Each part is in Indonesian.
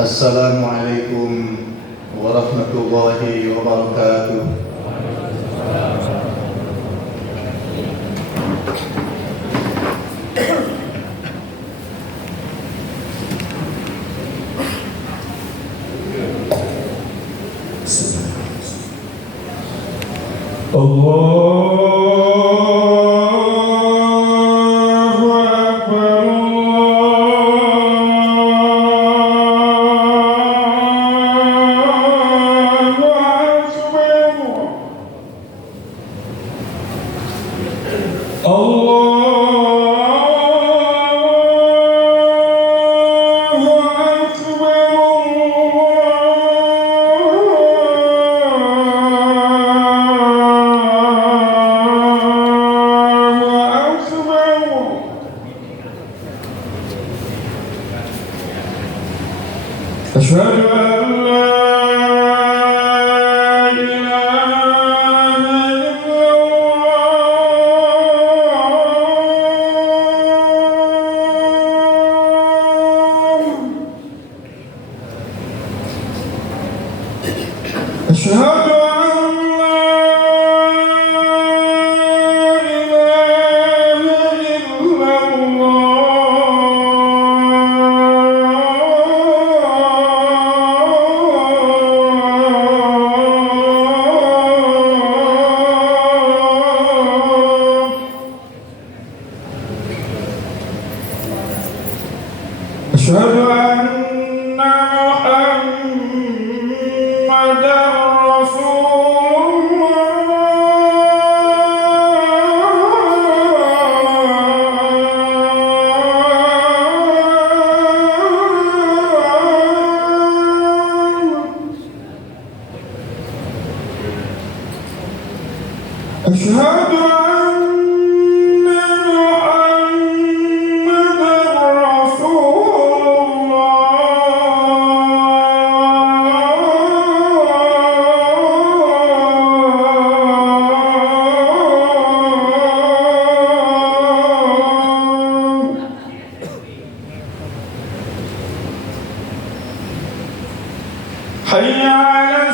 Assalamualaikum warahmatullahi wabarakatuh. أشهد أن لا إله إلا الله. أشهد أشهد أن محمدًا رسول الله. أشهد حي على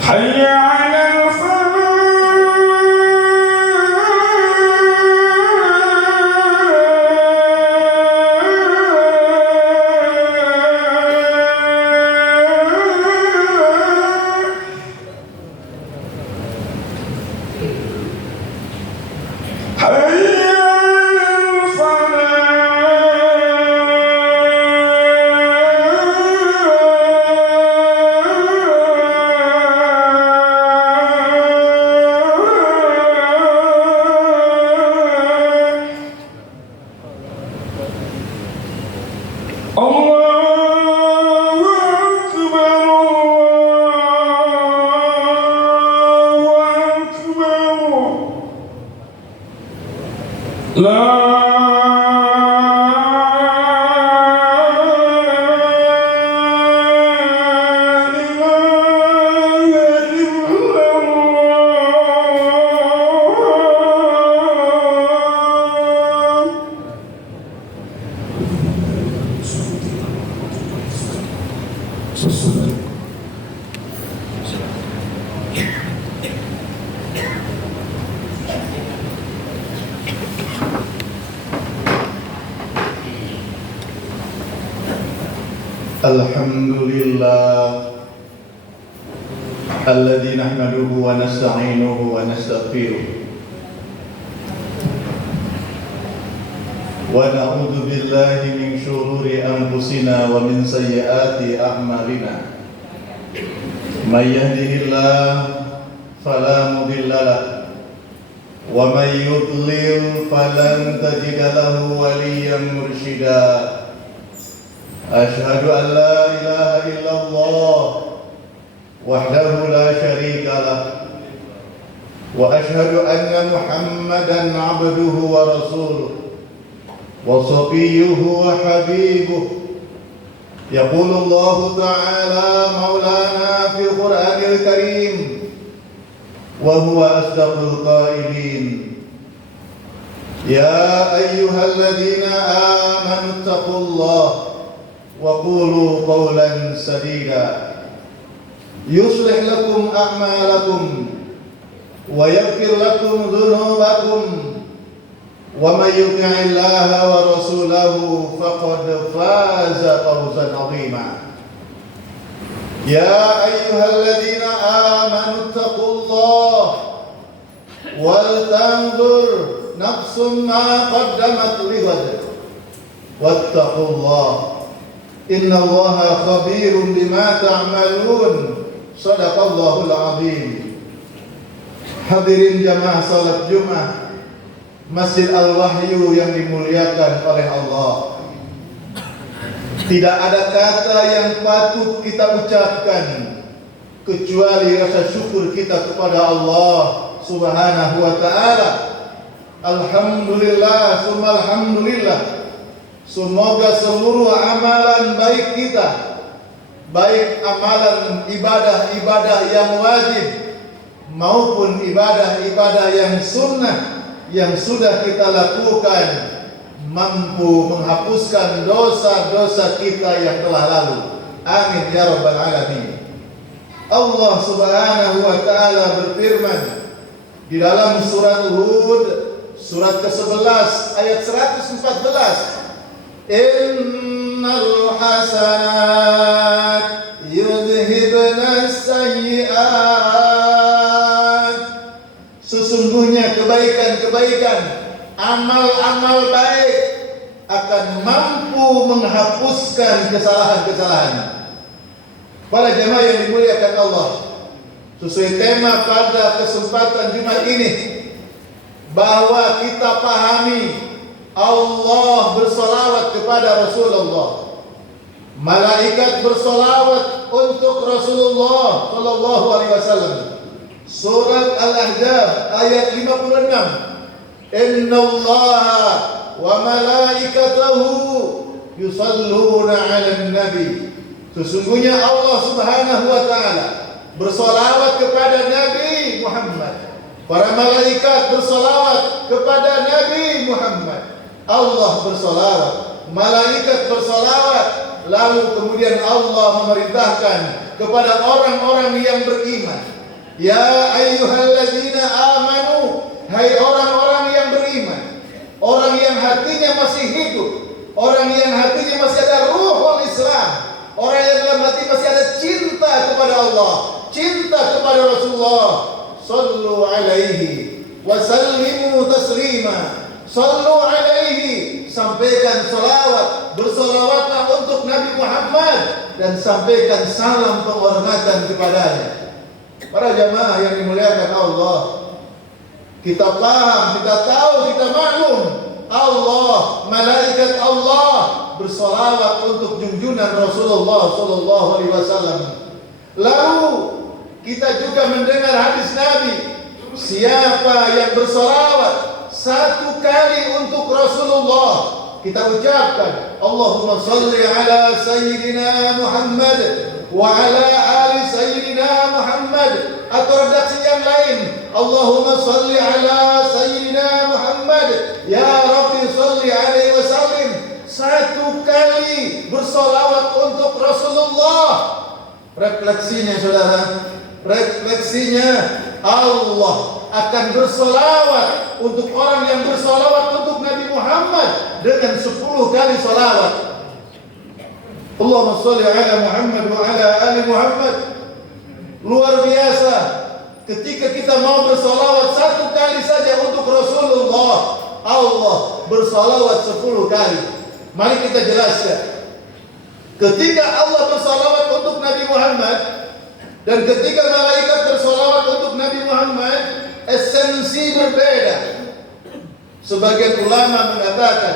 حي على لا Alhamdulillah alladzi nahmaduhu wa nasta'inuhu wa nastaghfiruh ونعوذ بالله من شرور أنفسنا ومن سيئات أعمالنا من يهده الله فلا مضل له ومن يضلل فلن تجد له وليا مرشدا أشهد أن لا إله إلا الله وحده لا شريك له وأشهد أن محمدا عبده ورسوله وصفيه وحبيبه يقول الله تعالى مولانا في القرآن الكريم وهو أصدق القائلين يا أيها الذين آمنوا اتقوا الله وقولوا قولا سديدا يصلح لكم أعمالكم ويغفر لكم ذنوبكم ومن يطع الله ورسوله فقد فاز فوزا عظيما يا أيها الذين آمنوا اتقوا الله ولتنظر نفس ما قدمت لغد واتقوا الله إن الله خبير بما تعملون صدق الله العظيم. Hadirin jamaah salat Jumat Masjid Al-Wahyu yang dimuliakan oleh Allah. Tidak ada kata yang patut kita ucapkan kecuali rasa syukur kita kepada Allah Subhanahu wa taala. Alhamdulillah, summa alhamdulillah. Semoga seluruh amalan baik kita, baik amalan ibadah-ibadah yang wajib maupun ibadah-ibadah yang sunnah yang sudah kita lakukan mampu menghapuskan dosa-dosa kita yang telah lalu. Amin ya rabbal alamin. Allah Subhanahu wa taala berfirman di dalam surat Hud surat ke-11 ayat 114, Innal hasanat yudhibna sayyi'at. Sesungguhnya kebaikan-kebaikan, amal-amal baik akan mampu menghapuskan kesalahan-kesalahan. Para jemaah yang dimuliakan Allah, sesuai tema pada kesempatan Jumat ini, bahwa kita pahami Allah bersolawat kepada Rasulullah, malaikat bersolawat untuk Rasulullah Sallallahu Alaihi Wasallam. Surat Al-Ahzab ayat 56, Innallaha wa malaikatahu yusalluna 'alan nabi. Sesungguhnya Allah Subhanahu wa taala bersolawat kepada Nabi Muhammad. Para malaikat bersolawat kepada Nabi Muhammad. Allah bersolawat, malaikat bersolawat, lalu kemudian Allah memerintahkan kepada orang-orang yang beriman. Ya ayyuhalladzina amanu, hai orang-orang yang beriman, orang yang hatinya masih hidup, orang yang hatinya masih ada ruhul Islam, orang yang dalam hati masih ada cinta kepada Allah, cinta kepada Rasulullah. Sallu alaihi wa sallimu taslima. Sallu alaihi, sampaikan salawat, bersalawatlah untuk Nabi Muhammad dan sampaikan salam penghormatan kepadanya. Para jamaah yang dimuliakan Allah, kita paham, kita tahu, kita maklum, Allah, malaikat Allah bersolawat untuk junjungan Rasulullah Sallallahu Alaihi Wasallam. Lalu kita juga mendengar hadis Nabi, siapa yang bersolawat satu kali untuk Rasulullah, kita ucapkan Allahumma salli ala Sayyidina Muhammad wa ala ali Sayyidina Muhammad, atau redaksi yang lain Allahumma salli ala Sayyidina Muhammad ya Rabbi salli alaihi wasallim. Satu kali bersolawat untuk Rasulullah. Refleksinya saudara, refleksinya Allah akan bersolawat untuk orang yang bersolawat untuk Nabi Muhammad dengan 10 kali solawat. Allahumma sholli ala Muhammad wa ala ali Muhammad. Luar biasa ketika kita mau bersolawat satu kali saja untuk Rasulullah, Allah bersalawat 10 kali. Mari kita jelaskan. Ketika Allah bersalawat untuk Nabi Muhammad dan ketika malaikat bersalawat untuk Nabi Muhammad, esensi berbeda. Sebagian ulama mengatakan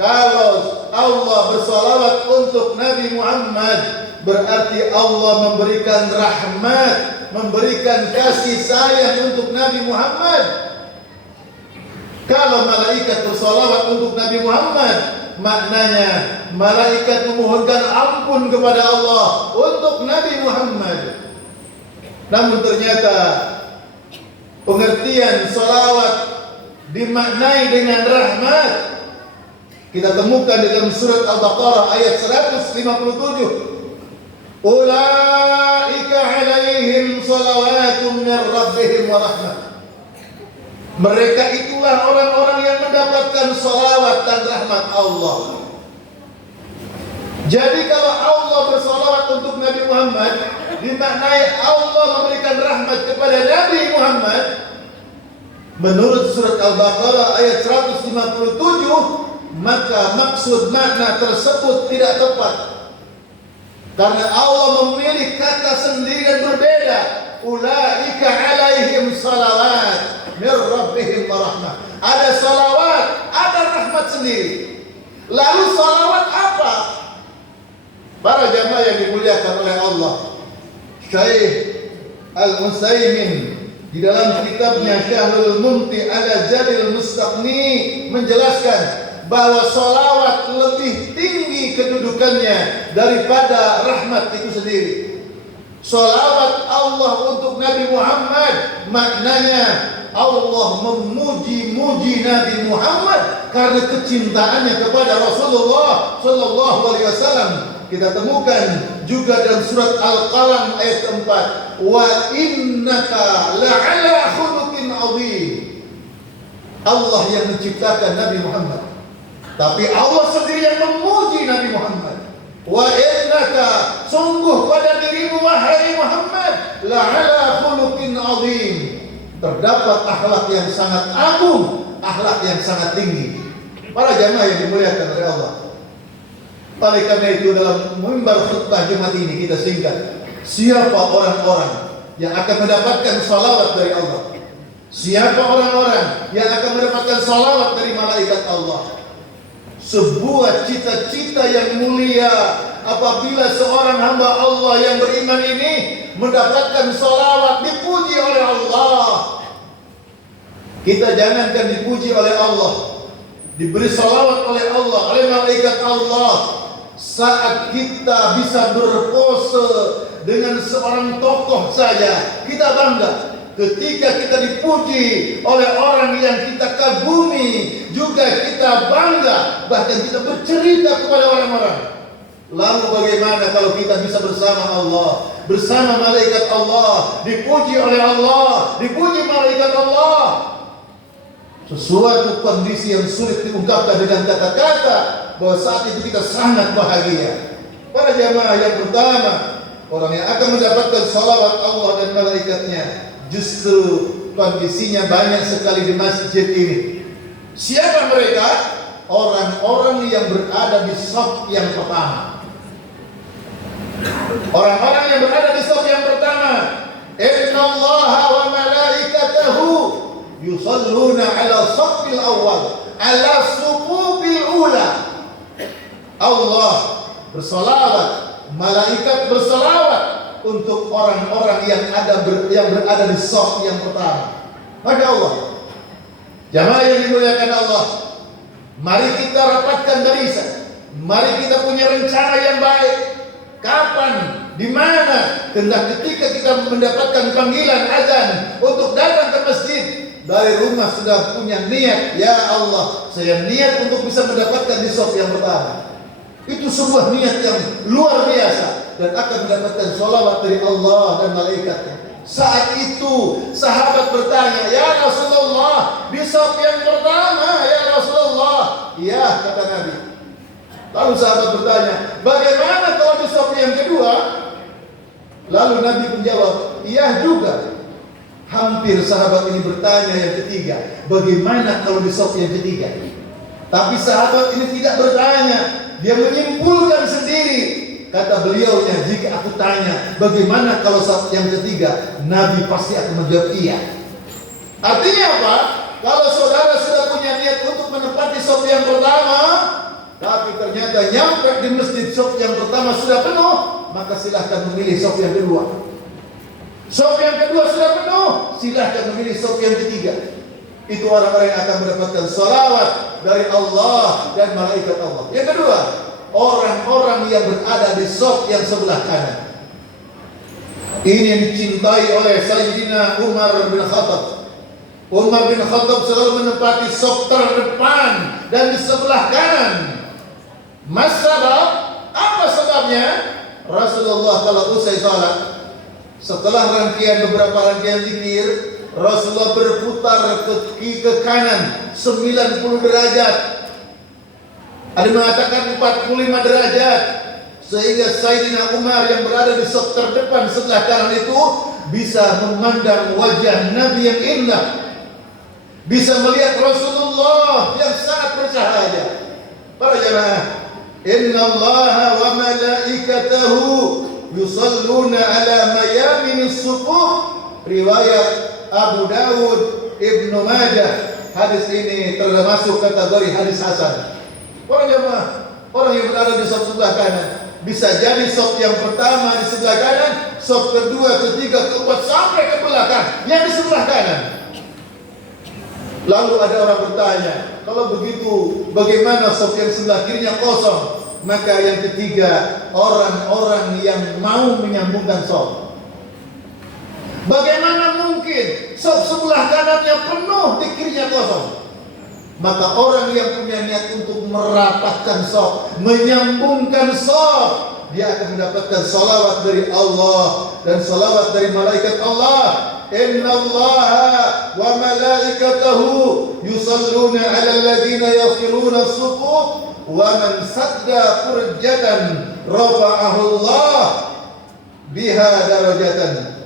kalau Allah bersalawat untuk Nabi Muhammad, berarti Allah memberikan rahmat, memberikan kasih sayang untuk Nabi Muhammad. Kalau malaikat bersalawat untuk Nabi Muhammad, maknanya malaikat memohonkan ampun kepada Allah untuk Nabi Muhammad. Namun ternyata pengertian salawat dimaknai dengan rahmat kita temukan dalam surat Al-Baqarah ayat 157. Ulaika alaihim salawatun min rabbihim wa rahmah. Mereka itulah orang-orang yang mendapatkan salawat dan rahmat Allah. Jadi kalau Allah bersalawat untuk Nabi Muhammad, dimaknai Allah memberikan rahmat kepada Nabi Muhammad. Menurut surat Al-Baqarah ayat 157, maka maksud makna tersebut tidak tepat. Karena Allah memilih kata sendiri dan berbeda. Ulaika alaihim salawat min rabbihim wa rahmah. Ada salawat, ada rahmat sendiri. Lalu salawat apa? Para jamaah yang dimuliakan oleh Allah, Syekh Al-Utsaimin di dalam kitabnya Syahrul Mumti ala Jalil Mustaqni menjelaskan bahwa salawat lebih tinggi kedudukannya daripada rahmat itu sendiri. Salawat Allah untuk Nabi Muhammad maknanya Allah memuji-muji Nabi Muhammad karena kecintaannya kepada Rasulullah sallallahu alaihi wasallam. Kita temukan juga dalam surat Al-Qalam ayat 4, wa innaka la'ala khuluqin 'adzim. Allah yang menciptakan Nabi Muhammad, tapi Allah sendiri yang memuji Nabi Muhammad. Wa innaka, sungguh pada dirimu wahai Muhammad, la'ala khuluqin 'adzim. Terdapat akhlak yang sangat agung, akhlak yang sangat tinggi. Para jamaah yang dimuliakan oleh Allah. Oleh karena itu dalam mimbar khutbah Jumat ini kita singkat, siapa orang-orang yang akan mendapatkan salawat dari Allah? Siapa orang-orang yang akan mendapatkan salawat dari malaikat Allah? Sebuah cita-cita yang mulia apabila seorang hamba Allah yang beriman ini mendapatkan salawat, dipuji oleh Allah. Kita jangankan dipuji oleh Allah, diberi salawat oleh Allah, oleh malaikat Allah. Saat kita bisa berpose dengan seorang tokoh saja, kita bangga. Ketika kita dipuji oleh orang yang kita kagumi, juga kita bangga. Bahkan kita bercerita kepada orang-orang. Lalu bagaimana kalau kita bisa bersama Allah, bersama malaikat Allah, dipuji oleh Allah, dipuji malaikat Allah? Sesuatu kondisi yang sulit diungkapkan dengan kata-kata, bahwa saat itu kita sangat bahagia. Para jamaah yang pertama, orang yang akan mendapatkan salawat Allah dan malaikatnya, justru kondisinya banyak sekali di masjid ini. Siapa mereka? Orang-orang yang berada di shaf yang pertama. Orang-orang yang berada di shaf yang pertama. Innallaha wa malaikatahu yusalluna ala shafil awal, ala sufufil ula. Allah bersalawat, malaikat bersalawat untuk orang-orang yang berada di shaf yang pertama. Maka Allah, jamaah yang dimuliakan Allah, mari kita rapatkan barisan, mari kita punya rencana yang baik. Kapan, di mana, ketika kita mendapatkan panggilan azan untuk datang ke masjid, dari rumah sudah punya niat, ya Allah, saya niat untuk bisa mendapatkan di shaf yang pertama. Itu sebuah niat yang luar biasa dan akan mendapatkan sholawat dari Allah dan malaikatnya. Saat itu sahabat bertanya, ya Rasulullah, di shaf yang pertama ya Rasulullah. Ya, kata Nabi. Lalu sahabat bertanya, bagaimana kalau di shaf yang kedua? Lalu Nabi menjawab, iya juga. Hampir sahabat ini bertanya yang ketiga, bagaimana kalau di shaf yang ketiga? Tapi sahabat ini tidak bertanya, dia menyimpulkan sendiri. Kata beliaunya, jika aku tanya bagaimana kalau saf yang ketiga, Nabi pasti akan menjawab iya. Artinya apa? Kalau saudara sudah punya niat untuk menempati saf yang pertama, tapi ternyata nyampe di masjid saf yang pertama sudah penuh, maka silahkan memilih saf yang kedua. Saf yang kedua sudah penuh, silahkan memilih saf yang ketiga. Itu orang-orang yang akan mendapatkan salawat dari Allah dan malaikat Allah. Yang kedua, orang-orang yang berada di saf yang sebelah kanan. Ini yang dicintai oleh Sayyidina Umar bin Khattab. Umar bin Khattab selalu menempati saf terdepan dan di sebelah kanan. Sebab apa sebabnya? Rasulullah kalau usai salat, setelah beberapa rangkaian zikir, Rasulullah berputar ke kanan 90 derajat. Ada mengatakan 45 derajat, sehingga Sayyidina Umar yang berada di saf terdepan sebelah kanan itu bisa memandang wajah Nabi yang indah, bisa melihat Rasulullah yang sangat bercahaya. Para jemaah, inna Allaha wa malaikatahu yusalluna ala mayaminis sufuf. Riwayat Abu Dawud, Ibnu Majah. Hadis ini termasuk kategori hadis hasan. Para jemaah, orang yang berada di saf sebelah kanan, bisa jadi saf yang pertama di sebelah kanan, saf kedua, ketiga, keempat sampai ke belakang yang di sebelah kanan. Lalu ada orang bertanya, kalau begitu bagaimana saf yang sebelah kirinya kosong? Maka yang ketiga, orang-orang yang mau menyambungkan saf. Bagaimana mungkin saf sebelah kanannya penuh, di kirinya kosong? Maka orang yang punya niat untuk merapatkan saf, menyambungkan saf, dia akan mendapatkan salawat dari Allah dan salawat dari malaikat Allah. Inna Allaha wa malaikatahu yusalluna ala alladhina yasiluna as-sufuf wa man sadda furjatan rafa'ahu Allah biha darajatan.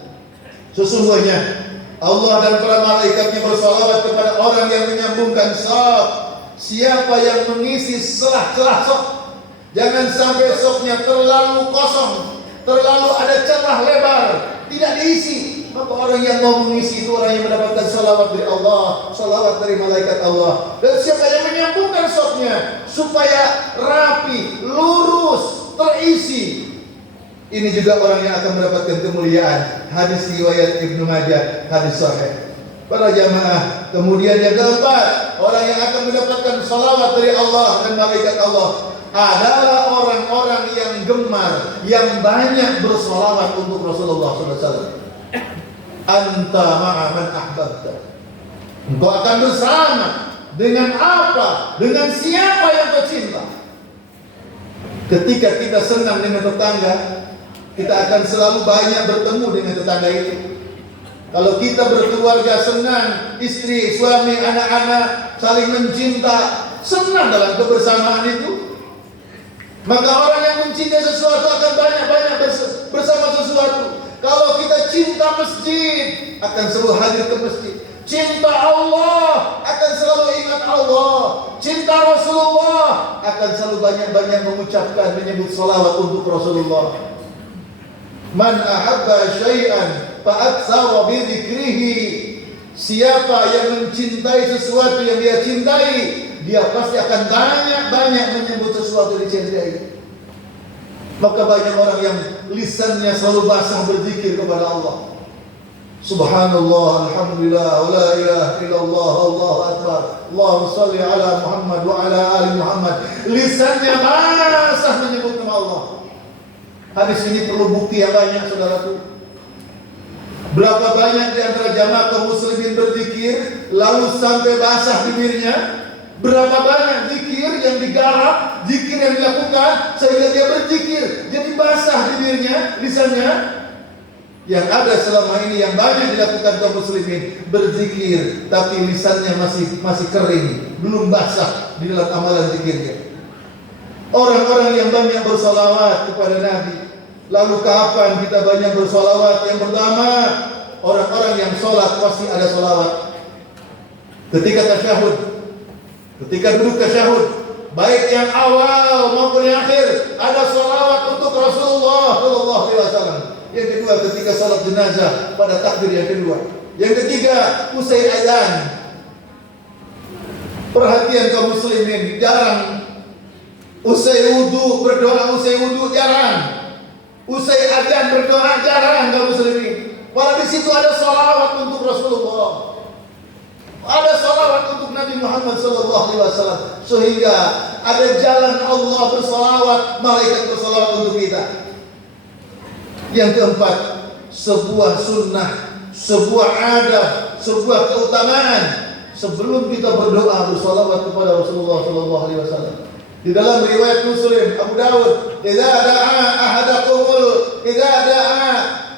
Sesungguhnya Allah dan para malaikatnya bersalawat kepada orang yang menyambungkan saf. Siapa yang mengisi celah-celah saf, jangan sampai safnya terlalu kosong, terlalu ada celah lebar, tidak diisi. Maka orang yang mau mengisi itu orang yang mendapatkan salawat dari Allah, salawat dari malaikat Allah. Dan siapa yang menyambungkan safnya supaya rapi, lurus, terisi, ini juga orang yang akan mendapatkan kemuliaan. Hadis riwayat Ibnu Majah, hadis sahih. Para jamaah, kemudian yang keempat, orang yang akan mendapatkan salawat dari Allah dan malaikat Allah adalah orang-orang yang gemar, yang banyak bersalawat untuk Rasulullah SAW. Anta ma'a man ahbabta. Engkau akan bersama dengan apa? Dengan siapa yang kau cinta. Ketika kita senang dengan tetangga, kita akan selalu banyak bertemu dengan tetangga itu. Kalau kita berkeluarga senang, istri, suami, anak-anak saling mencinta, senang dalam kebersamaan itu. Maka orang yang mencintai sesuatu akan banyak-banyak bersama sesuatu. Kalau kita cinta masjid, akan selalu hadir ke masjid. Cinta Allah, akan selalu ingat Allah. Cinta Rasulullah, akan selalu banyak-banyak mengucapkan, menyebut salawat untuk Rasulullah. Man ahabba syai'an fa'atsara bi dzikrihi. Siapa yang mencintai sesuatu yang dia cintai, dia pasti akan banyak-banyak menyebut sesuatu yang dicintai. Maka banyak orang yang lisannya selalu basah berzikir kepada Allah. Subhanallah, alhamdulillah, wa la ilaha illallah, Allahu akbar, Allahumma shalli ala Muhammad wa ala ali Muhammad. Lisannya basah menyebut nama Allah. Hadis ini perlu bukti yang banyak, saudaraku. Berapa banyak di antara jamaah kaum muslimin berzikir lalu sampai basah bibirnya? Berapa banyak zikir yang digarap, zikir yang dilakukan sehingga dia berzikir jadi basah bibirnya, lisannya? Yang ada selama ini yang banyak dilakukan kaum muslimin berzikir tapi lisannya masih kering, belum basah di dalam amalan zikirnya. Orang-orang yang banyak bersalawat kepada Nabi. Lalu kapan kita banyak bersalawat? Yang pertama, orang-orang yang sholat pasti ada salawat. Ketika tasyahud, Ketika duduk tasyahud, baik yang awal maupun yang akhir, ada salawat untuk Rasulullah sallallahu alaihi wasallam. Yang kedua, ketika salat jenazah pada takbir yang kedua. Yang ketiga, usai azan. Perhatian kaum muslimin, jarang usai wudu berdoa, usai wudu jarang. Usai azan berdoa jarang kaum muslimin. Walau di situ ada salawat untuk Rasulullah. Ada salawat untuk Nabi Muhammad sallallahu alaihi wasallam, sehingga ada jalan Allah bersalawat, malaikat bersalawat untuk kita. Yang keempat, sebuah sunnah, sebuah adat, sebuah keutamaan sebelum kita berdoa bersalawat kepada Rasulullah sallallahu alaihi wasallam. Di dalam riwayat Muslim Abu Dawud, idza da'a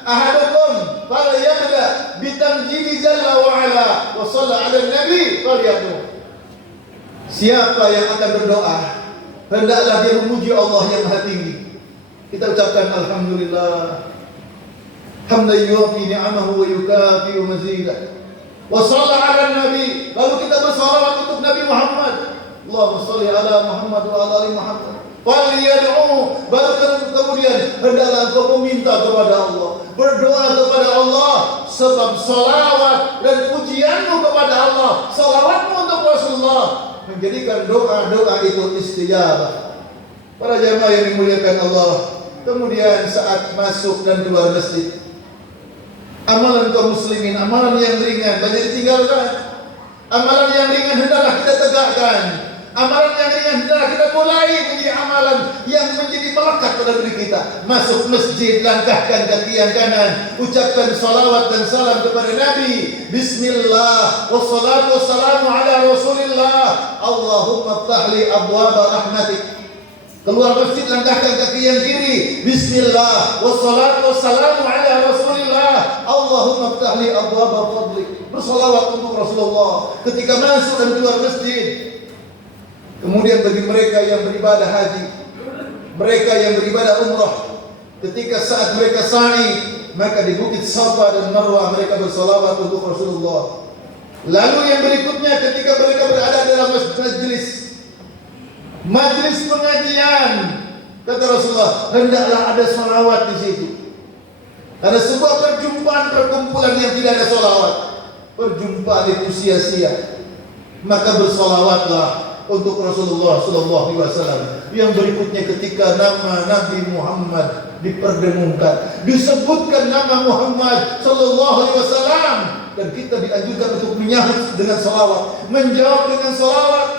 ahadukum falyabda bitamjidi jalla wa ala wa shalla 'ala nabi falyaqul. Siapa yang akan berdoa, hendaklah dia memuji Allah yang Maha Tinggi. Kita ucapkan alhamdulillah hamdan yuwafi ni'amahu wa yukafi mazidah. Wa shalla 'ala nabi, lalu kita bersalawat untuk Nabi Muhammad. Allahumma shalli 'ala Muhammad wa 'ala ali Muhammad. Falyad'u, baru kemudian hendaklah engkau meminta kepada Allah, berdoa kepada Allah, sebab salawat dan pujianmu kepada Allah, salawatmu untuk Rasulullah menjadikan doa-doa itu istijabah. Para jamaah yang dimuliakan Allah, kemudian saat masuk dan keluar masjid, amalan kaum muslimin, amalan yang ringan banyak ditinggalkan. Amalan yang ringan hendaklah kita tegakkan. Amalan yang ringan hendaklah kita mulai menjadi amalan yang menjadi melekat pada diri kita. Masuk masjid, langkahkan kaki yang kanan, ucapkan salawat dan salam kepada Nabi. Bismillah, wassalatu wassalamu ala Rasulillah. Allahumma ftahli abwaba rahmatik. Keluar masjid, langkahkan kaki yang kiri. Bismillah, wassalatu wassalamu ala Rasulillah. Allahumma ftahli abwaba fadlik. Bersalawat untuk Rasulullah ketika masuk dan keluar masjid. Kemudian bagi mereka yang beribadah haji, mereka yang beribadah umrah, ketika saat mereka sa'i, maka di bukit Safa dan Marwah mereka bersalawat untuk Rasulullah. Lalu yang berikutnya, ketika mereka berada dalam majlis pengajian, kata Rasulullah, hendaklah ada salawat di situ. Ada sebuah perkumpulan yang tidak ada salawat, perjumpaan itu sia-sia. Maka bersalawatlah untuk Rasulullah sallallahu alaihi wasallam. Yang berikutnya, ketika nama Nabi Muhammad diperdengungkan, disebutkan nama Muhammad sallallahu alaihi wasallam, dan kita dianjurkan untuk menyahut dengan salawat, menjawab dengan salawat.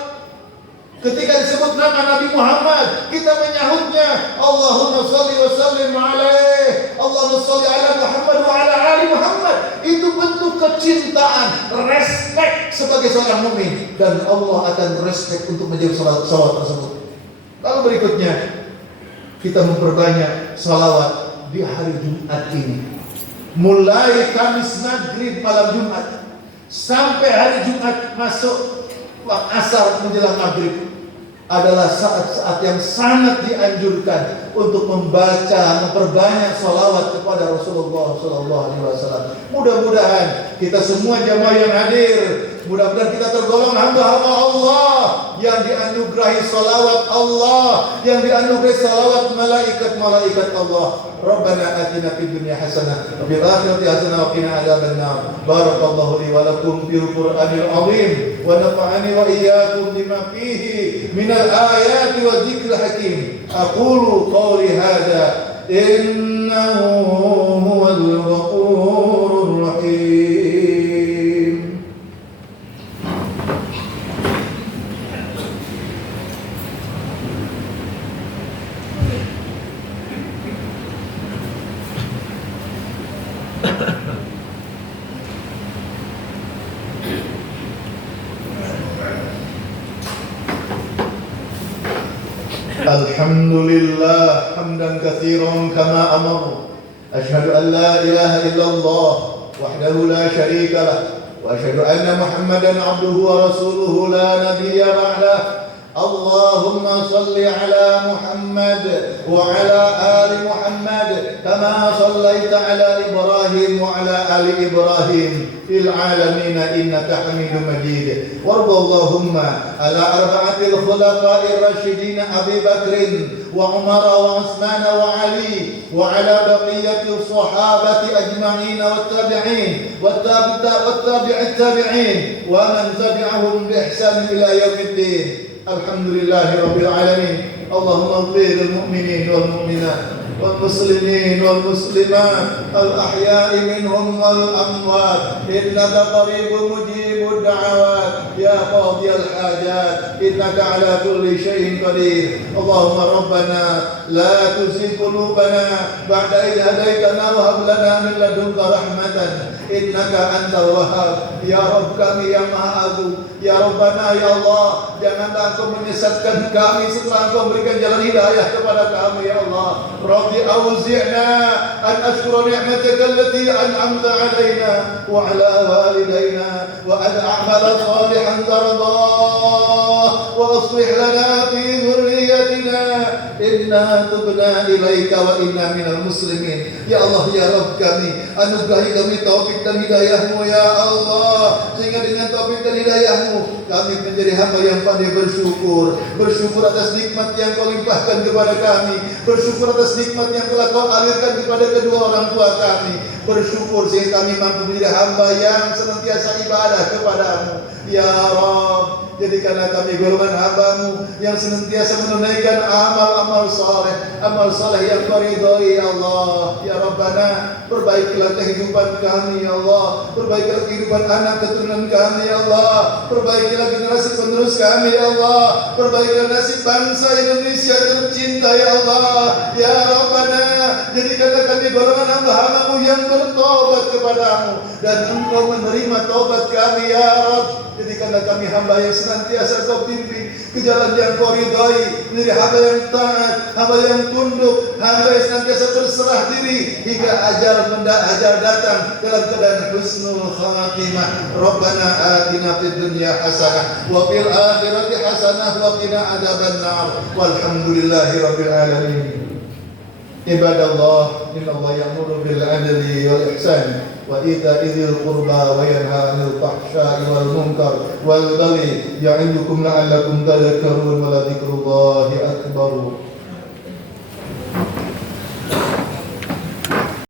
Ketika disebut nama Nabi Muhammad, kita menyahutnya, Allahumma shalli wa sallim alaihi, Allahumma shalli ala Muhammad wa ala ali Muhammad. Itu bentuk kecintaan, respek sebagai seorang mukmin, dan Allah akan respek untuk menjawab salawat tersebut. Lalu berikutnya, kita memperbanyak salawat di hari Jumat ini. Mulai Kamis maghrib malam Jumat sampai hari Jumat masuk asar menjelang maghrib adalah saat-saat yang sangat dianjurkan untuk memperbanyak salawat kepada Rasulullah sallallahu alaihi wasallam. Mudah-mudahan kita semua jamaah yang hadir, mudah-mudahan kita tergolong hamba-hamba Allah yang dianugerahi salawat Allah, yang dianugerahi salawat malaikat-malaikat Allah. Rabbana atina fid dunya hasanah wa fil akhirati hasanah wa qina adzabannar. Barakallahu li wa lakum fil Qur'anil azim wa nafa'ani wa iyyakum bima fihi minal ayati wa dzikril hakim. Aqulu qawli hadza innahu huwal ghafurur rahim. Alhamdulillah hamdan katsiran kama amar. Asyhadu an la ilaha illallah wahdahu la syarika lah wa asyhadu anna Muhammadan abduhu wa rasuluhu la nabiyya ba'dah. اللهم صل على محمد وعلى آل محمد كما صليت على إبراهيم وعلى آل إبراهيم في العالمين إنك حميد مجيد. وارض اللهم على أربعة الخلفاء الراشدين أبي بكر وعمر وعثمان وعلي وعلى بقية الصحابة أجمعين والتابعين والتابع التابعين ومن تبعهم بإحسان إلى يوم الدين. الحمد لله رب العالمين. اللهم اغفر للمؤمنين والمؤمنات والمسلمين والمسلمات الأحياء منهم والأموات إنك قريب مجيب الدعوات يا قاضي الحاجات إنك على كل شيء قدير. اللهم ربنا لا تزغ قلوبنا بعد إذ هديتنا وهب لنا من لدنك رحمة إنك أنت الوهاب. Ya Rabb kami yang Maha Agung, Ya Rabbana ya Allah, janganlah Engkau menyesatkan kami setelah Engkau berikan jalan hidayah kepada kami ya Allah. Rabbi auzi'na an ashkura ni'mataka allati an'amta 'alaina wa 'ala walidayna wa an a'mala salihan tardah wa aslih lana fi dhurriyyatina inna tubna ilaika wa inna minal muslimin. Ya Allah ya Rabb kami, anugerahi kami taufik dan hidayah-Mu ya Allah, sehingga dengan taufik dan hidayah-Mu kami menjadi hamba yang pandai bersyukur. Bersyukur atas nikmat yang Kau limpahkan kepada kami, bersyukur atas nikmat yang telah Kau alirkan kepada kedua orang tua kami, bersyukur sehingga kami mampu menjadi hamba yang senantiasa ibadah kepada-Mu ya Rabb. Jadikanlah kami golongan hamba-Mu yang senantiasa menunaikan amal-amal saleh yang Kau ridhai ya Allah. Ya Rabbana, perbaikilah kehidupan kami ya Allah, perbaikilah kehidupan anak keturunan kami ya Allah, perbaikilah generasi penerus kami ya Allah, perbaikilah nasib bangsa Indonesia tercinta ya Allah. Ya Rabbana, jadikanlah kami golongan hamba-hamba-Mu yang bertobat kepada-Mu dan Engkau menerima taubat kami ya Rabb. Jadikanlah kami hamba yang senantiasa Kau pimpin ke jalan yang Kau ridhai, menjadi hamba yang taat, hamba yang tunduk, hamba yang senantiasa berserah diri hingga ajal datang dalam keadaan husnul khatimah. Rabbana atina fid dunya hasanah wa fil akhirati hasanah wa qina adzabannar. Walhamdulillahi rabbil alamin. Ibadallah, innallaha ya'muru bil 'adli wal ihsan wa ita'i dzil qurba wa yanha 'anil fahsya'i wal munkar wal baghi ya'idukum la'allakum tadhakkarun wa la dzikrullahi akbar.